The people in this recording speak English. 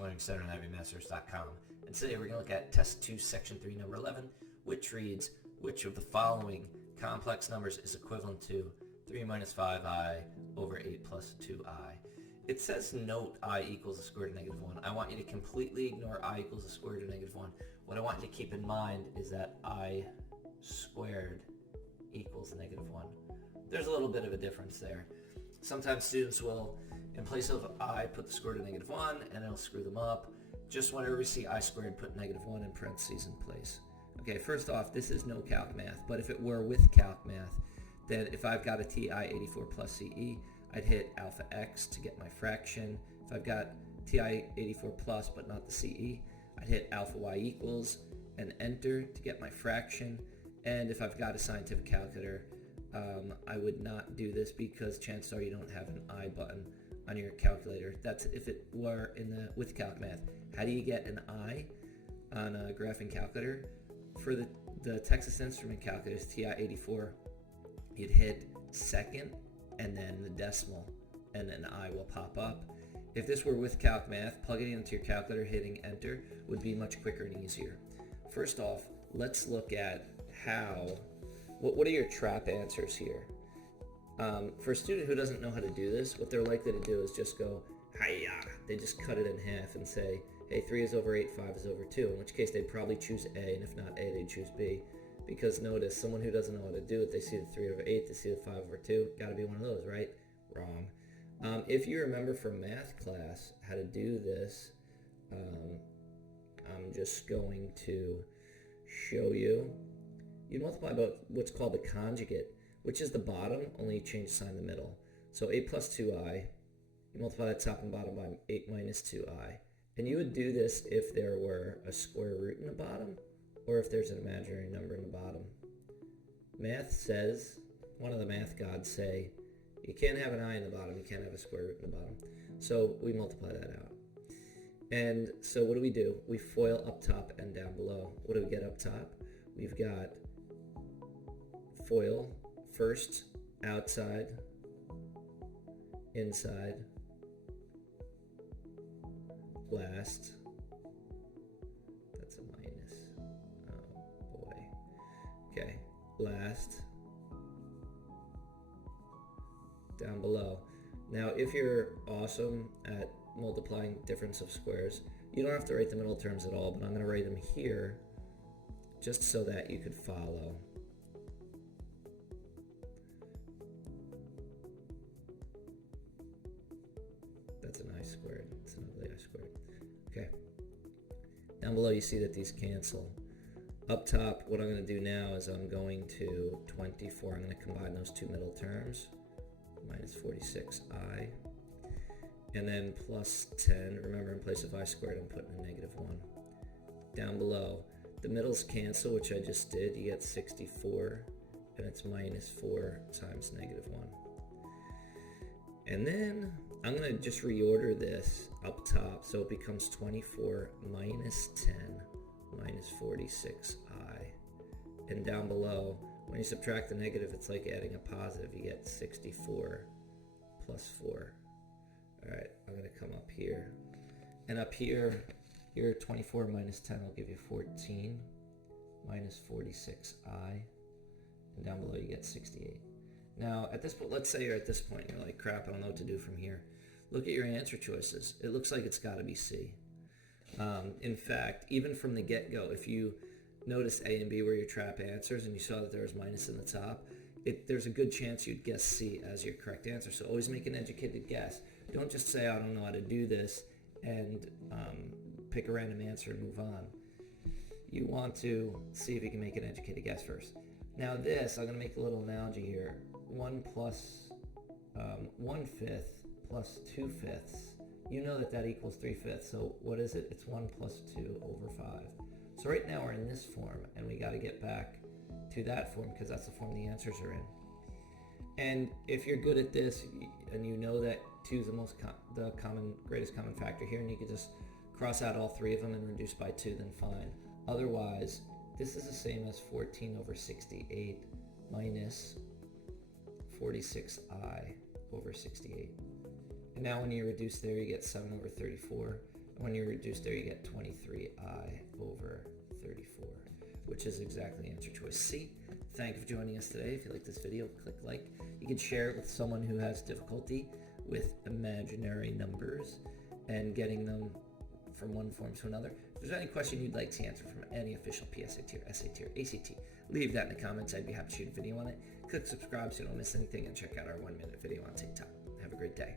Learning Center and IvyMasters.com. And today we're going to look at Test 2, Section 3, Number 11, which reads, which of the following complex numbers is equivalent to 3 minus 5i over 8 plus 2i? It says note I equals the square root of negative 1. I want you to completely ignore I equals the square root of negative 1. What I want you to keep in mind is that I squared equals negative 1. There's a little bit of a difference there. Sometimes students will, in place of I, put the square root of negative 1, and it'll screw them up. Just whenever we see I squared, put negative 1 in parentheses in place. Okay, first off, this is no calc math, but if it were with calc math, then if I've got a TI-84 plus CE, I'd hit alpha x to get my fraction. If I've got TI-84 plus but not the CE, I'd hit alpha y equals and enter to get my fraction. And if I've got a scientific calculator, I would not do this because chances are you don't have an I button on your calculator. That's if it were in the with calc math. How do you get an I on a graphing calculator? For the Texas Instrument calculators, TI-84, you'd hit second and then the decimal, and an I will pop up. If this were with calc math, plugging it into your calculator, hitting enter would be much quicker and easier. First off, let's look at what are your trap answers here? For a student who doesn't know how to do this, what they're likely to do is just go, hiya. They just cut it in half and say, hey, 3 is over 8, 5 is over 2, in which case they'd probably choose A, and if not A, they'd choose B. Because notice, someone who doesn't know how to do it, they see the 3 over 8, they see the 5 over 2, gotta be one of those, right? Wrong. If you remember from math class how to do this, I'm just going to show you. You multiply by what's called the conjugate, which is the bottom, only you change the sign in the middle. So 8 plus 2i, you multiply the top and bottom by 8 minus 2i. And you would do this if there were a square root in the bottom, or if there's an imaginary number in the bottom. Math says, one of the math gods say, you can't have an I in the bottom, you can't have a square root in the bottom. So we multiply that out. And so what do? We FOIL up top and down below. What do we get up top? We've got FOIL, first, outside, inside, last, that's a minus, oh boy, okay, last, down below. Now if you're awesome at multiplying difference of squares, you don't have to write the middle terms at all, but I'm going to write them here just so that you could follow. That's an I squared. It's an ugly I squared. Okay. Down below you see that these cancel. Up top, what I'm going to do now is I'm going to 24. I'm going to combine those two middle terms. Minus 46i. And then plus 10. Remember, in place of I squared, I'm putting a negative 1. Down below, the middles cancel, which I just did. You get 64. And it's minus 4 times negative 1. And then I'm going to just reorder this up top so it becomes 24 minus 10 minus 46i. And down below, when you subtract the negative, it's like adding a positive. You get 64 plus 4. All right, I'm going to come up here. And up here, your 24 minus 10 will give you 14 minus 46i. And down below, you get 68. Now, at this point, let's say you're at this point, you're like, crap, I don't know what to do from here. Look at your answer choices. It looks like it's got to be C. In fact, even from the get-go, if you notice A and B were your trap answers and you saw that there was minus in the top, there's a good chance you'd guess C as your correct answer. So always make an educated guess. Don't just say, I don't know how to do this, and pick a random answer and move on. You want to see if you can make an educated guess first. Now this, I'm going to make a little analogy here. 1 plus 1/5 plus 2/5. You know that equals 3/5. So what is it? It's 1 plus 2 over 5. So right now we're in this form, and we got to get back to that form because that's the form the answers are in. And if you're good at this, and you know that 2 is the greatest common factor here, and you could just cross out all 3 of them and reduce by 2, then fine. Otherwise, this is the same as 14 over 68 minus 46i over 68. And now when you reduce there, you get 7 over 34. when you reduce there, you get 23I over 34, which is exactly answer choice C. Thank you for joining us today. If you like this video, click like. You can share it with someone who has difficulty with imaginary numbers and getting them from one form to another. If there's any question you'd like to answer from any official PSAT or SAT or ACT, leave that in the comments. I'd be happy to shoot a video on it. Click subscribe so you don't miss anything, and check out our 1-minute video on TikTok. Have a great day.